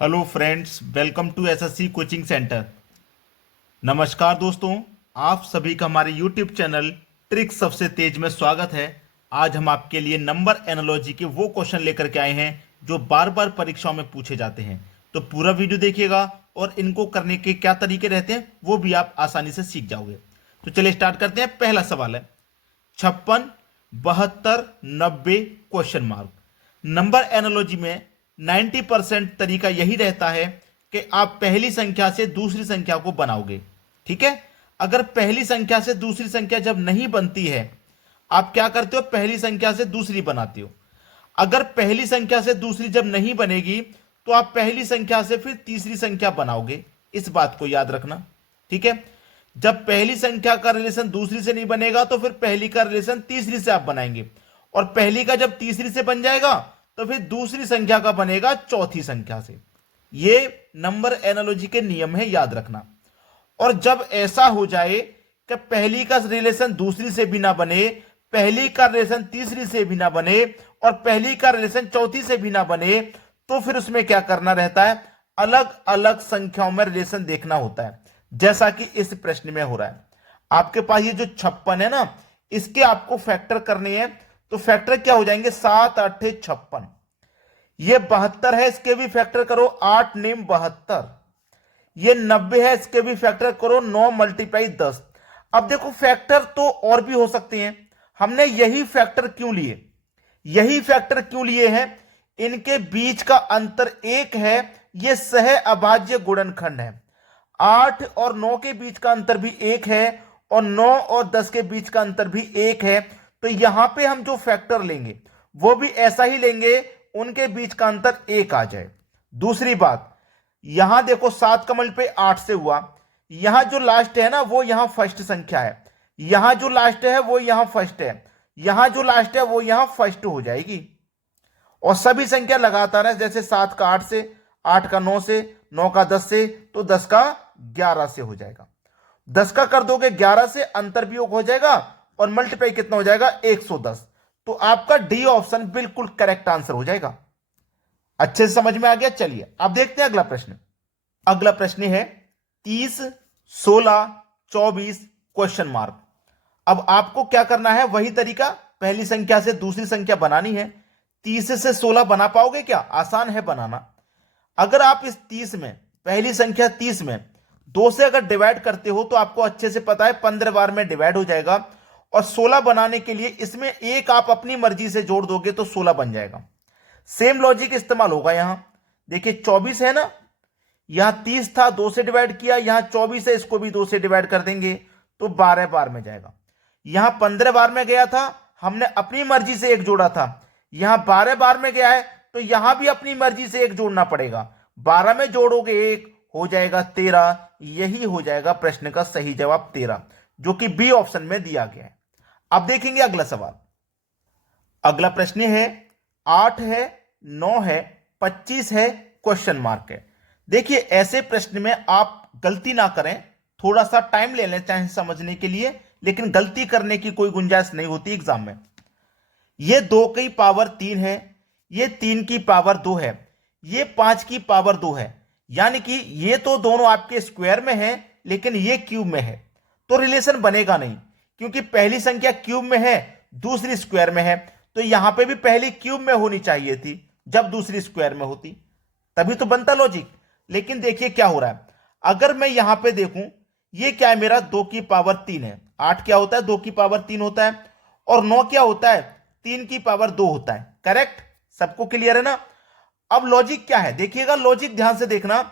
Hello friends, welcome to SSC coaching centre. नमस्कार दोस्तों, आप सभी का हमारे यूट्यूब चैनल ट्रिक सबसे तेज में स्वागत है। आज हम आपके लिए नंबर एनालॉजी के वो क्वेश्चन लेकर के आए हैं जो बार बार परीक्षाओं में पूछे जाते हैं। तो पूरा वीडियो देखिएगा और इनको करने के क्या तरीके रहते हैं वो भी आप आसानी से सीख जाओगे। तो चलिए स्टार्ट करते हैं। पहला सवाल है 56, 72, 90 क्वेश्चन मार्क। नंबर एनालॉजी में 90% तरीका यही रहता है कि आप पहली संख्या से दूसरी संख्या को बनाओगे। ठीक है, अगर पहली संख्या से दूसरी संख्या जब नहीं बनती है, आप क्या करते हो? पहली संख्या से दूसरी बनाते हो। अगर पहली संख्या से दूसरी जब नहीं बनेगी तो आप पहली संख्या से फिर तीसरी संख्या बनाओगे। इस बात को याद रखना। ठीक है, जब पहली संख्या का रिलेशन दूसरी से नहीं बनेगा तो फिर पहली का रिलेशन तीसरी से आप बनाएंगे, और पहली का जब तीसरी से बन जाएगा तो फिर दूसरी संख्या का बनेगा चौथी संख्या से। ये नंबर एनालॉजी के नियम है, याद रखना। और जब ऐसा हो जाए कि पहली का रिलेशन दूसरी से भी ना बने, पहली का रिलेशन तीसरी से भी ना बने और पहली का रिलेशन चौथी से भी ना बने, तो फिर उसमें क्या करना रहता है? अलग अलग संख्याओं में रिलेशन देखना होता है, जैसा कि इस प्रश्न में हो रहा है। आपके पास ये जो 56 है ना, इसके आपको फैक्टर करने हैं। तो फैक्टर क्या हो जाएंगे? 7 8 56। ये 72 है, इसके भी फैक्टर करो, 8 नेम 72। ये 90 है, इसके भी फैक्टर करो, 9 मल्टीप्लाई 10। अब देखो, फैक्टर तो और भी हो सकते हैं, हमने यही फैक्टर क्यों लिए? यही फैक्टर क्यों लिए हैं? इनके बीच का अंतर 1 है, यह सह अभाज्य गुणनखंड है। 8 और 9 के बीच का अंतर भी 1 है और 9 और 10 के बीच का अंतर भी 1 है। तो यहां पे हम जो फैक्टर लेंगे वो भी ऐसा ही लेंगे, उनके बीच का अंतर 1 आ जाए। दूसरी बात, यहां देखो 7 का मल्टीप्लाई 8 से हुआ, यहां जो लास्ट है ना वो यहां फर्स्ट संख्या है, यहां जो लास्ट है वो यहां फर्स्ट है, यहां जो लास्ट है वो यहां फर्स्ट हो जाएगी। और सभी संख्या लगातार है, जैसे 7 का 8 से, 8 का 9 से, 9 का 10 से, तो 10 का 11 से हो जाएगा। 10 का कर दोगे 11 से, अंतर भी हो जाएगा और मल्टीप्लाई कितना हो जाएगा? 110। तो आपका डी ऑप्शन बिल्कुल करेक्ट आंसर हो जाएगा। अच्छे से समझ में आ गया? चलिए अब देखते हैं अगला प्रश्न। अगला प्रश्न है 30, 16, 24 क्वेश्चन मार्क। अब आपको क्या करना है? वही तरीका, पहली संख्या से दूसरी संख्या बनानी है। 30 से 16 बना पाओगे क्या? आसान है बनाना। अगर आप इस 30 में, पहली संख्या 30 में 2 से अगर डिवाइड करते हो तो आपको अच्छे से पता है 15 बार में डिवाइड हो जाएगा। और 16 बनाने के लिए इसमें एक आप अपनी मर्जी से जोड़ दोगे तो 16 बन जाएगा। सेम लॉजिक इस्तेमाल होगा यहां। देखिए 24 है ना, यहां 30 था, 2 से डिवाइड किया, यहां 24 है, इसको भी 2 से डिवाइड कर देंगे तो 12 बार में जाएगा। यहां 15 बार में गया था, हमने अपनी मर्जी से एक जोड़ा था। यहां 12 बार में गया है तो यहां भी अपनी मर्जी से एक जोड़ना पड़ेगा। 12 में जोड़ोगे एक, हो जाएगा 13। यही हो जाएगा प्रश्न का सही जवाब 13, जो कि बी ऑप्शन में दिया गया है। अब देखेंगे अगला सवाल। अगला प्रश्न है 8 है, 9 है, 25 है, क्वेश्चन मार्क है। देखिए ऐसे प्रश्न में आप गलती ना करें, थोड़ा सा टाइम ले लें चाहे समझने के लिए, लेकिन गलती करने की कोई गुंजाइश नहीं होती एग्जाम में। ये 2 की पावर 3 है, ये 3 की पावर 2 है, ये 5 की पावर 2 है। यानी कि ये तो दोनों आपके स्क्वायर में है लेकिन ये क्यूब में है, तो रिलेशन बनेगा नहीं, क्योंकि पहली संख्या क्यूब में है, दूसरी स्क्वायर में है। तो यहां पे भी पहली क्यूब में होनी चाहिए थी जब दूसरी स्क्वायर में होती, तभी तो बनता लॉजिक। लेकिन देखिए क्या हो रहा है, अगर मैं यहां पे देखूं, ये क्या है? मेरा 2 की पावर 3 है। 8 क्या होता है? 2 की पावर 3 होता है। और 9 क्या होता है? 3 की पावर 2 होता है। करेक्ट? सबको क्लियर है ना? अब लॉजिक क्या है देखिएगा, लॉजिक ध्यान से देखना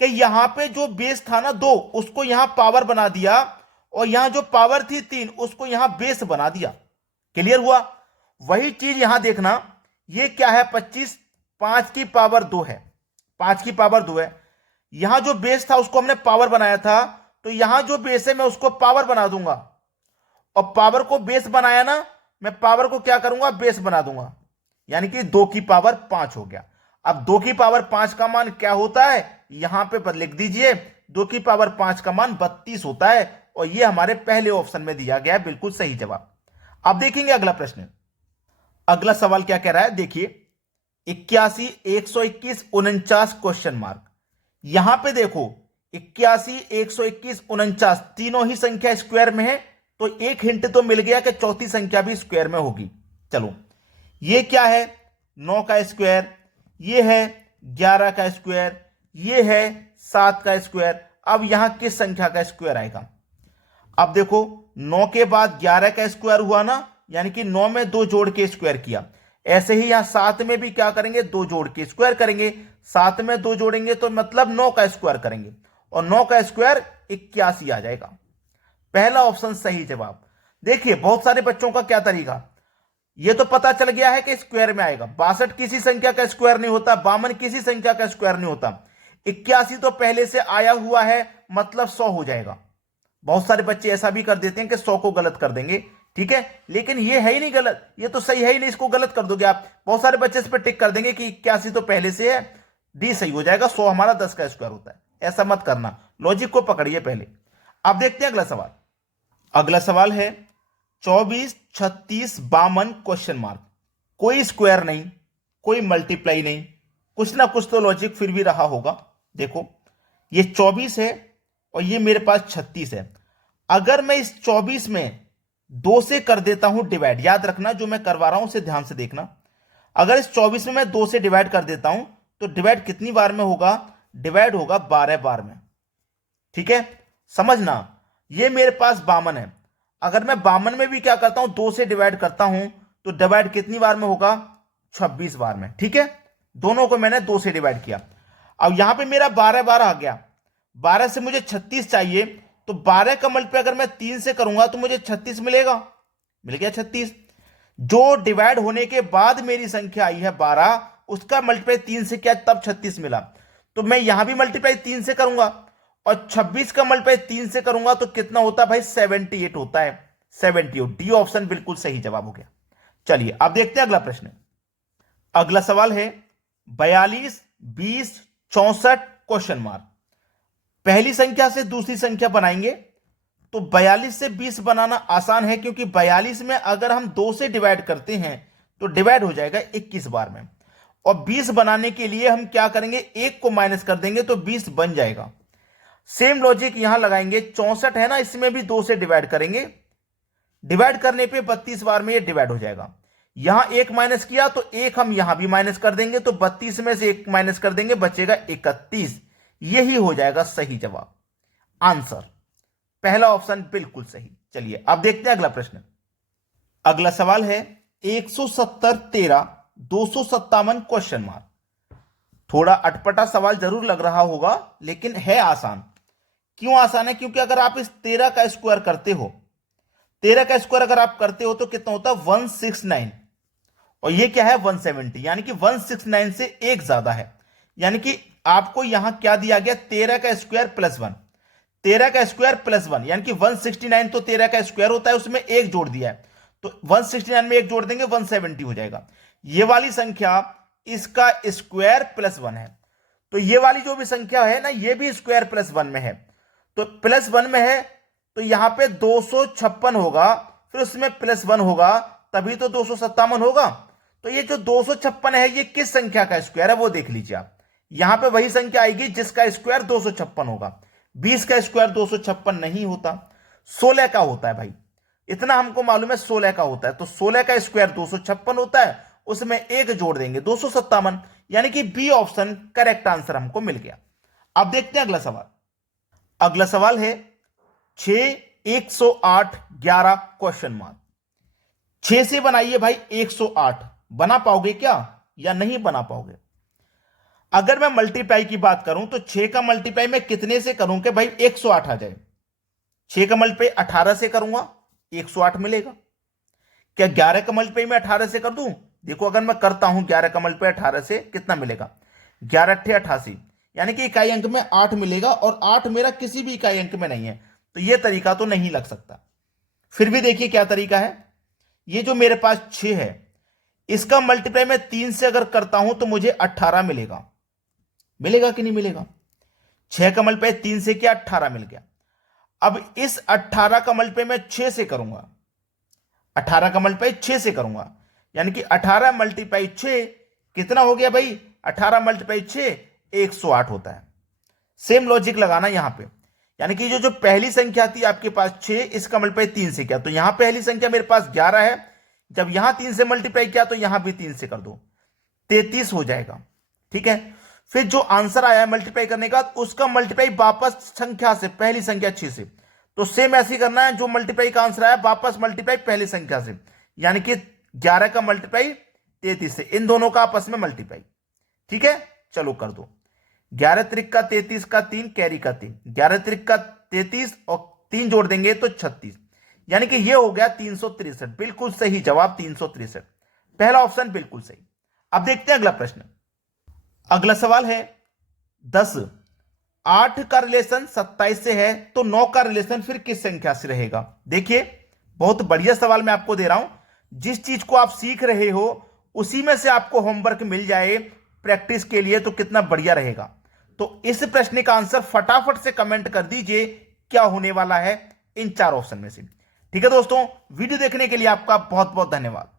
कि यहां पे जो बेस था ना 2, उसको यहां पावर बना दिया, और यहां जो पावर थी 3 उसको यहां बेस बना दिया। क्लियर हुआ? वही चीज यहां देखना, ये क्या है? 25, 5 की पावर 2 है, 5 की पावर 2 है। यहां जो बेस था उसको हमने पावर बनाया था, तो यहां जो बेस है मैं उसको पावर बना दूंगा। और पावर को बेस बनाया ना, मैं पावर को क्या करूंगा? बेस बना दूंगा। यानी कि 2 की पावर 5 हो गया। अब 2 की पावर 5 का मान क्या होता है? यहां पे लिख दीजिए, 2 की पावर 5 का मान 32 होता है, और ये हमारे पहले ऑप्शन में दिया गया है, बिल्कुल सही जवाब। अब देखेंगे अगला प्रश्न। अगला सवाल क्या कह रहा है, देखिए 81, 121, 49 क्वेश्चन मार्क। यहां पे देखो 81, 121, 49 तीनों ही संख्या स्क्वायर में है, तो एक हिंट तो मिल गया कि चौथी संख्या भी स्क्वायर में होगी। चलो, ये क्या है, 9 का स्क्वायर, ये है 11 का स्क्वायर, ये है 7 का स्क्वायर। अब यहां किस संख्या का स्क्वायर आएगा? अब देखो 9 के बाद 11 का स्क्वायर हुआ ना, यानी कि 9 में 2 जोड़ के स्क्वायर किया। ऐसे ही यहां 7 में भी क्या करेंगे, 2 जोड़ के स्क्वायर करेंगे। 7 में 2 जोड़ेंगे तो मतलब 9 का स्क्वायर करेंगे, और 9 का स्क्वायर 81 आ जाएगा। पहला ऑप्शन सही जवाब। देखिए बहुत सारे बच्चों का क्या तरीका, ये तो पता चल गया है कि स्क्वायर में आएगा। 62 किसी संख्या का स्क्वायर नहीं होता, 52 किसी संख्या का स्क्वायर नहीं होता, 81 तो पहले से आया हुआ है, मतलब 100 हो जाएगा। बहुत सारे बच्चे ऐसा भी कर देते हैं कि 100 को गलत कर देंगे, ठीक है, लेकिन ये है ही नहीं गलत, ये तो सही है ही नहीं, इसको गलत कर दोगे आप। बहुत सारे बच्चे इस पर टिक कर देंगे कि 81 तो पहले से है, डी सही हो जाएगा, 100 हमारा 10 का स्क्वायर होता है। ऐसा मत करना, लॉजिक को पकड़िए पहले। अब देखते हैं अगला सवाल। अगला सवाल है 24, 36, 52 क्वेश्चन मार्क। कोई स्क्वायर नहीं, कोई मल्टीप्लाई नहीं, कुछ ना कुछ तो लॉजिक फिर भी रहा होगा। देखो ये 24 है और ये मेरे पास 36 है। अगर मैं इस 24 में 2 से कर देता हूं डिवाइड, याद रखना जो मैं करवा रहा हूं उसे ध्यान से देखना। अगर इस 24 में मैं 2 से डिवाइड कर देता हूं तो डिवाइड कितनी बार में होगा, डिवाइड होगा 12 बार में, ठीक है, समझना। ये मेरे पास 52 है, अगर मैं 52 में भी क्या करता हूं, 2 से डिवाइड करता हूं तो डिवाइड कितनी बार में होगा, 26 बार में, ठीक है। दोनों को मैंने 2 से डिवाइड किया। अब यहां पे मेरा 12 बार आ गया, 12 से मुझे 36 चाहिए, तो 12 का मल्टीप्लाई अगर मैं 3 से करूंगा तो मुझे 36 मिलेगा, मिल गया 36। जो डिवाइड होने के बाद मेरी संख्या आई है 12, उसका मल्टीप्लाई 3 से किया तब 36 मिला, तो मैं यहां भी मल्टीप्लाई 3 से करूंगा, और 26 का मल्टीप्लाई 3 से करूंगा तो कितना होता है भाई, 78 होता है, 78। डी ऑप्शन बिल्कुल सही जवाब हो गया। चलिए अब देखते हैं अगला प्रश्न। अगला सवाल है 42, 20, 64 क्वेश्चन मार्क। पहली संख्या से दूसरी संख्या बनाएंगे तो 42 से 20 बनाना आसान है, क्योंकि 42 में अगर हम 2 से डिवाइड करते हैं तो डिवाइड हो जाएगा 21 बार में, और 20 बनाने के लिए हम क्या करेंगे, 1 को माइनस कर देंगे तो 20 बन जाएगा। सेम लॉजिक यहां लगाएंगे, 64 है ना, इसमें भी 2 से डिवाइड करेंगे, डिवाइड करने पे 32 बार में ये डिवाइड हो जाएगा। यहां 1 माइनस किया तो 1 हम यहां भी माइनस कर देंगे, तो 32 में से 1 माइनस कर देंगे, बचेगा 31। यही हो जाएगा सही जवाब, आंसर पहला ऑप्शन बिल्कुल सही। चलिए अब देखते हैं अगला प्रश्न। अगला सवाल है 170, 13, 257 क्वेश्चन मार्क। थोड़ा अटपटा सवाल जरूर लग रहा होगा, लेकिन है आसान। क्यों आसान है, क्योंकि अगर आप इस 13 का स्क्वायर करते हो, 13 का स्क्वायर अगर आप करते हो तो कितना होता है, 169, और ये क्या है 170, यानी कि 169 से एक ज्यादा है। यानी कि आपको यहां क्या दिया गया, 13 का स्क्वायर प्लस 1, 13 का स्क्वायर प्लस 1, यानी कि 169 तो 13 का स्क्वायर होता है, उसमें एक जोड़ दिया है, तो 169 में एक जोड़ देंगे 170 हो जाएगा। ये वाली संख्या इसका स्क्वायर प्लस 1 है, तो ये वाली जो भी संख्या है ना, ये भी स्क्वायर प्लस 1 में है, तो प्लस 1 में है तो यहां पे 256 होगा, फिर उसमें प्लस 1 होगा, तभी तो 257 होगा। तो ये जो 256 है ये किस संख्या का स्क्वायर है वो देख लीजिए आप। यहां पे वही संख्या आएगी जिसका स्क्वायर 256 होगा। 20 का स्क्वायर 256 नहीं होता, 16 का होता है भाई, इतना हमको मालूम है, 16 का होता है। तो 16 का स्क्वायर 256 होता है, उसमें एक जोड़ देंगे 257, यानी कि बी ऑप्शन करेक्ट आंसर हमको मिल गया। अब देखते हैं अगला सवाल। अगला सवाल है 6, 108, 11 क्वेश्चन मार्क। 6 से बनाइए भाई 108, बना पाओगे क्या या नहीं बना पाओगे? अगर मैं मल्टीप्लाई की बात करूं तो 6 का मल्टीप्लाई मैं कितने से करूं कि भाई 108 आ जाए? 6 का मल्टीप्लाई 18 से करूंगा, 108 मिलेगा। क्या 11 का मल्टीप्लाई मैं 18 से कर दूं? देखो अगर मैं करता हूं 11 का मल्टीप्लाई 18 से, कितना मिलेगा, 11 अट्ठे 88, यानी कि इकाई अंक में 8 मिलेगा, और 8 मेरा किसी भी इकाई अंक में नहीं है, तो यह तरीका तो नहीं लग सकता। फिर भी देखिए क्या तरीका है, ये जो मेरे पास 6 है, इसका मल्टीप्लाई मैं 3 से अगर करता हूं तो मुझे 18 मिलेगा। मिलेगा कि नहीं मिलेगा? 6 का मल्टीप्लाई 3 से किया, 18 मिल गया। अब इस 18 का मल्टीप्लाई मैं 6 से करूंगा, 18 का मल्टीप्लाई 6 से करूंगा, यानी कि 18 मल्टीप्लाई 6 कितना हो गया भाई, 18 मल्टीप्लाई 6 108 होता है। सेम लॉजिक लगाना यहां पे, यानी कि जो पहली संख्या थी आपके पास 6, इसका मल्टीप्लाई 3 से किया तो यहां पहली संख्या मेरे पास 11 है, जब यहां 3 से मल्टीप्लाई किया तो यहां भी 3 से कर दो, 33 हो जाएगा। ठीक है, फिर जो आंसर आया है मल्टीप्लाई करने का, उसका मल्टीप्लाई वापस संख्या से, पहली संख्या 6 से, तो सेम ऐसे ही करना है, जो मल्टीप्लाई का आंसर आया वापस मल्टीप्लाई पहली संख्या से, यानी कि 11 का मल्टीप्लाई 33 से, इन दोनों का आपस में मल्टीप्लाई। ठीक है, चलो कर दो। 11 त्रिक का 33 का 3 कैरी का 3, 11 त्रिक का 33 और 3 जोड़ देंगे तो 36, यानी कि ये हो गया 363। बिल्कुल सही जवाब 363, पहला ऑप्शन बिल्कुल सही। अब देखते हैं अगला प्रश्न। अगला सवाल है 10, 8 का रिलेशन 27 से है तो 9 का रिलेशन फिर किस संख्या से रहेगा। देखिए बहुत बढ़िया सवाल मैं आपको दे रहा हूं, जिस चीज को आप सीख रहे हो उसी में से आपको होमवर्क मिल जाए प्रैक्टिस के लिए तो कितना बढ़िया रहेगा। तो इस प्रश्न का आंसर फटाफट से कमेंट कर दीजिए क्या होने वाला है इन 4 ऑप्शन में से। ठीक है दोस्तों, वीडियो देखने के लिए आपका बहुत बहुत धन्यवाद।